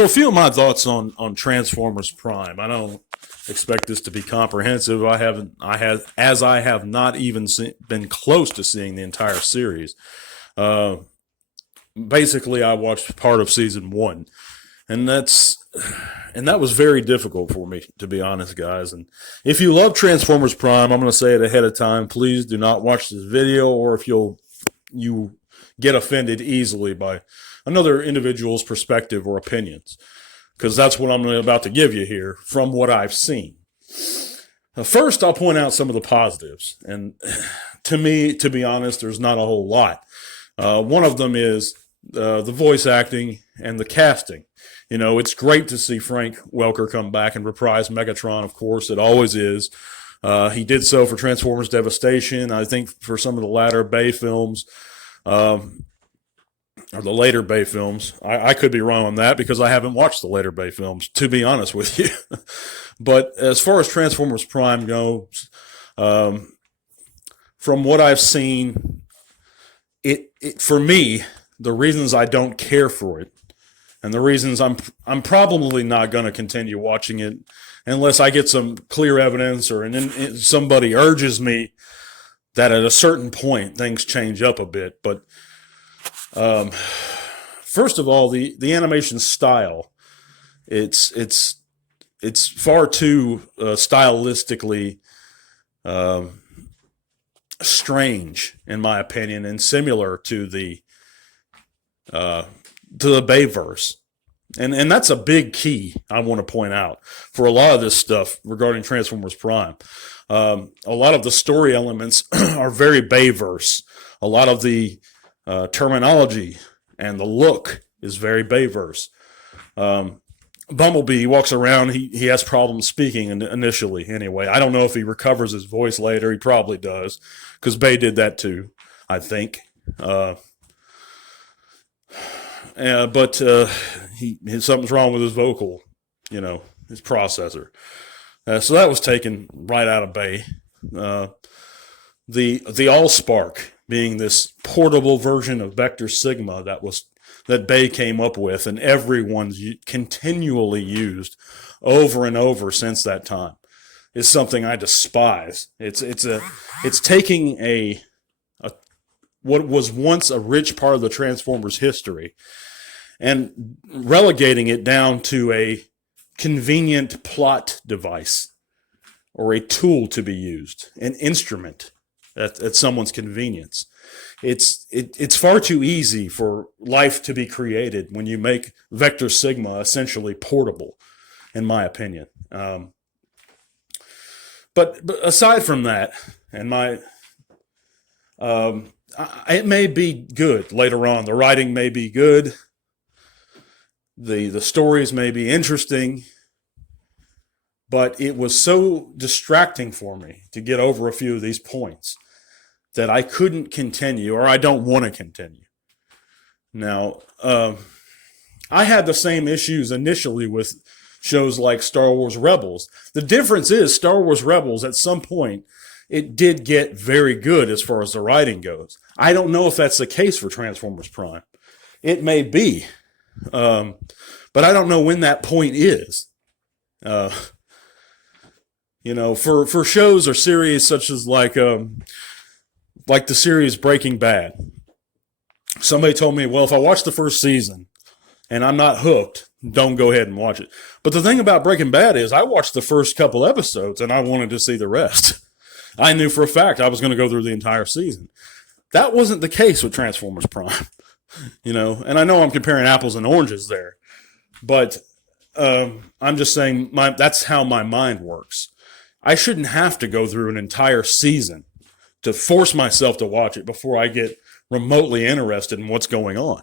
So a few of my thoughts on Transformers Prime. I don't expect this to be comprehensive. I have not even been close to seeing the entire series. Uh, Basically, I watched part of season one, and that was very difficult for me, to be honest, guys. And if you love Transformers Prime, I'm going to say it ahead of time. Please do not watch this video, or if you get offended easily by another individual's perspective or opinions, because that's what I'm about to give you here from what I've seen. First, I'll point out some of the positives, and to me, to be honest, there's not a whole lot. One of them is the voice acting and the casting. You know, it's great to see Frank Welker come back and reprise Megatron, of course. It always is. He did so for Transformers Devastation. I think for some of the latter Bay films, or the later Bay films. I could be wrong on that because I haven't watched the later Bay films, to be honest with you. But as far as Transformers Prime goes, from what I've seen, it for me, the reasons I don't care for it, and the reasons I'm probably not going to continue watching it unless I get some clear evidence or somebody urges me that at a certain point things change up a bit. But first of all, the animation style, it's far too stylistically strange, in my opinion, and similar to the Bayverse. And that's a big key I want to point out for a lot of this stuff regarding Transformers Prime. A lot of the story elements are very Bayverse. A lot of the terminology and the look is very Bayverse. Bumblebee walks around, he has problems speaking initially anyway. I don't know if he recovers his voice later. He probably does, because Bay did that too, I think. But something's wrong with his vocal, his processor. So that was taken right out of Bay. The Allspark being this portable version of Vector Sigma that Bay came up with, and everyone's continually used over and over since that time, is something I despise. It's taking what was once a rich part of the Transformers history and relegating it down to a convenient plot device or a tool to be used, an instrument at someone's convenience. It's far too easy for life to be created when you make Vector Sigma essentially portable, in my opinion. But aside from that, it may be good later on. The writing may be good. The stories may be interesting. But it was so distracting for me to get over a few of these points that I couldn't continue, or I don't want to continue. Now, I had the same issues initially with shows like Star Wars Rebels. The difference is Star Wars Rebels, at some point, it did get very good as far as the writing goes. I don't know if that's the case for Transformers Prime. It may be. But I don't know when that point is. For shows or series such as like the series Breaking Bad, somebody told me, well, if I watch the first season and I'm not hooked, don't go ahead and watch it. But the thing about Breaking Bad is I watched the first couple episodes and I wanted to see the rest. I knew for a fact I was going to go through the entire season. That wasn't the case with Transformers Prime, and I know I'm comparing apples and oranges there, but I'm just saying that's how my mind works. I shouldn't have to go through an entire season to force myself to watch it before I get remotely interested in what's going on.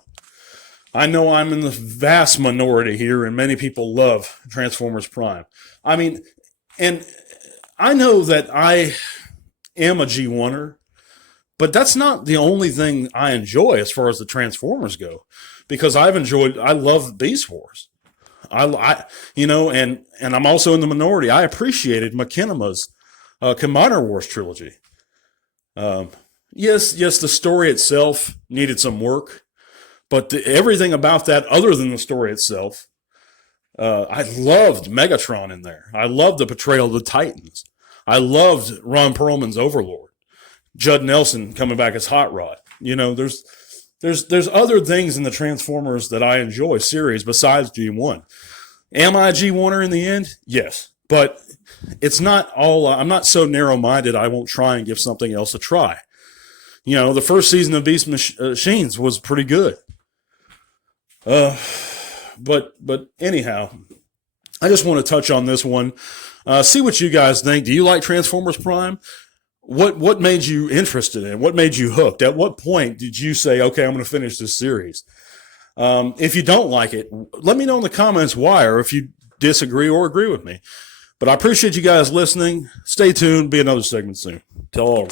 I know I'm in the vast minority here, and many people love Transformers Prime. I mean, and I know that I am a G1er, but that's not the only thing I enjoy as far as the Transformers go, because I love Beast Wars. And I'm also in the minority. I appreciated Makinema's Commander Wars trilogy. Yes, the story itself needed some work, but everything about that, other than the story itself, I loved Megatron in there. I loved the portrayal of the Titans. I loved Ron Perlman's Overlord. Judd Nelson coming back as Hot Rod. There's other things in the Transformers that I enjoy series besides G1. Am I a G1er in the end? Yes. But it's not all, I'm not so narrow-minded I won't try and give something else a try. The first season of Beast Machines was pretty good. But anyhow, I just want to touch on this one. See what you guys think. Do you like Transformers Prime? What made you interested in it? What made you hooked? At what point did you say, okay, I'm going to finish this series? If you don't like it, let me know in the comments why, or if you disagree or agree with me. But I appreciate you guys listening. Stay tuned. Be another segment soon. Tell all.